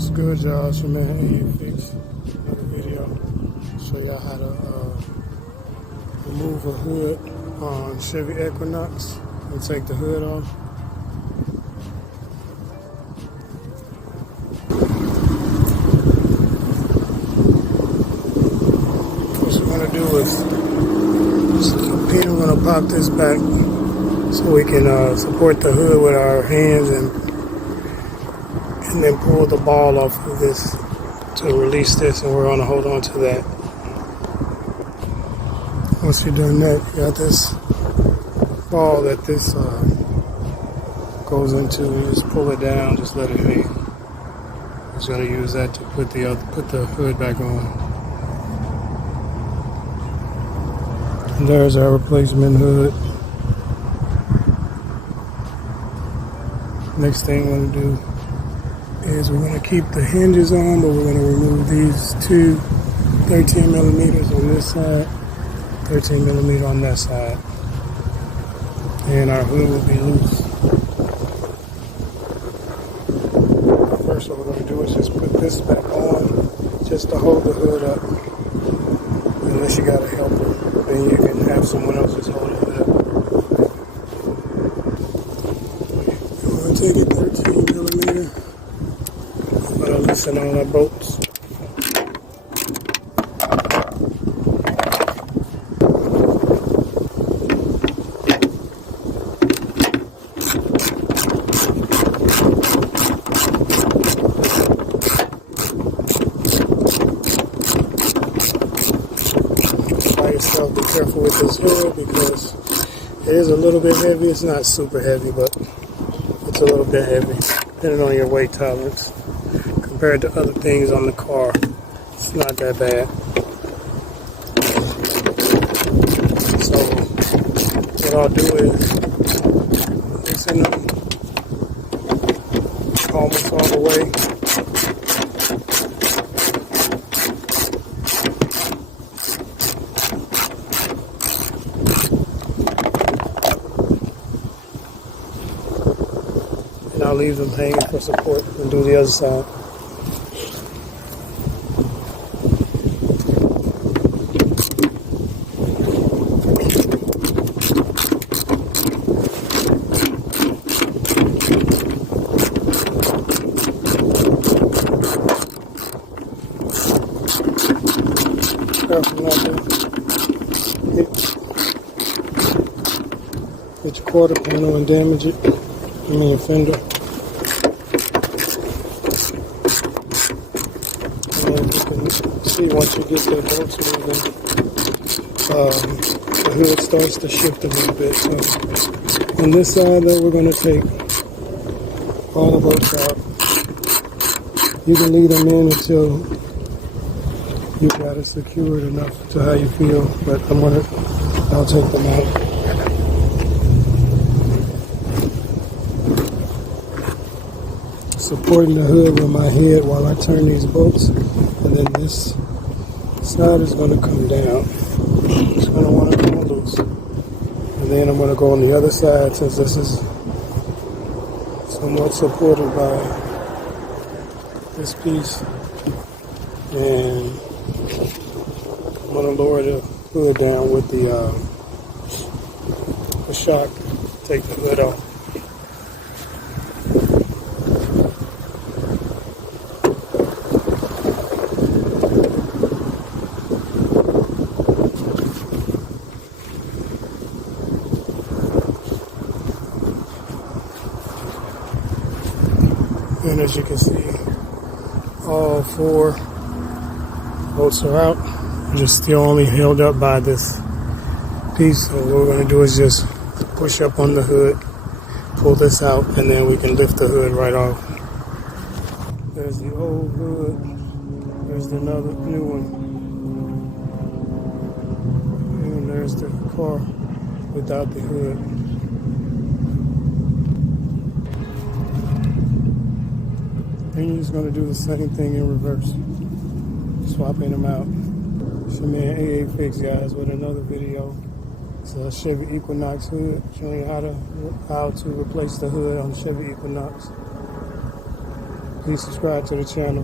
What's good, y'all? It's your man A Fix. Another video. Show y'all how to remove a hood on Chevy Equinox and take the hood off. What we're gonna do is we're gonna pop this back so we can support the hood with our hands and then pull the ball off of this to release this, and we're going to hold on to that. Once you've done that, you got this ball that this goes into. You just pull it down, just let it hang. Just going to use that to put the hood back on. And there's our replacement hood. Next thing we're going to do is we're going to keep the hinges on, but we're going to remove these two 13 millimeters on this side, 13 millimeter on that side, and our hood will be loose. First, what we're going to do is just put this back on, just to hold the hood up. Unless you got a helper, then you can have someone else just hold it up. I'm going to take it 13 millimeter. Loosen all our bolts. By yourself, be careful with this hood because it is a little bit heavy. It's not super heavy, but it's a little bit heavy, depending on your weight tolerance. Compared to other things on the car, it's not that bad. So what I'll do is loosen them almost all the way. And I'll leave them hanging for support and do the other side. Careful not to hit your quarter panel and damage it. Your fender. And as you can see, once you get the bolts moving, the hood starts to shift a little bit. So on this side that we're going to take all the bolts out. You can leave them in until you got it secured enough to how you feel, but I'll take them out. Supporting the hood with my head while I turn these bolts, and then this side is going to come down. It's going to want to come loose, and then I'm going to go on the other side since this is somewhat supported by this piece, and I'm going to lower the hood down with the shock, take the hood off. And as you can see, all four bolts are out. Just still only held up by this piece. So what we're going to do is just push up on the hood, pull this out, and then we can lift the hood right off. There's the old hood. There's another new one. And there's the car without the hood. And you're just going to do the same thing in reverse, swapping them out. It's your man AA Fix, guys, with another video. It's a Chevy Equinox hood, showing you how to replace the hood on the Chevy Equinox. Please subscribe to the channel.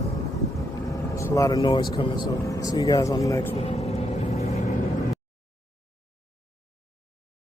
There's a lot of noise coming, so see you guys on the next one.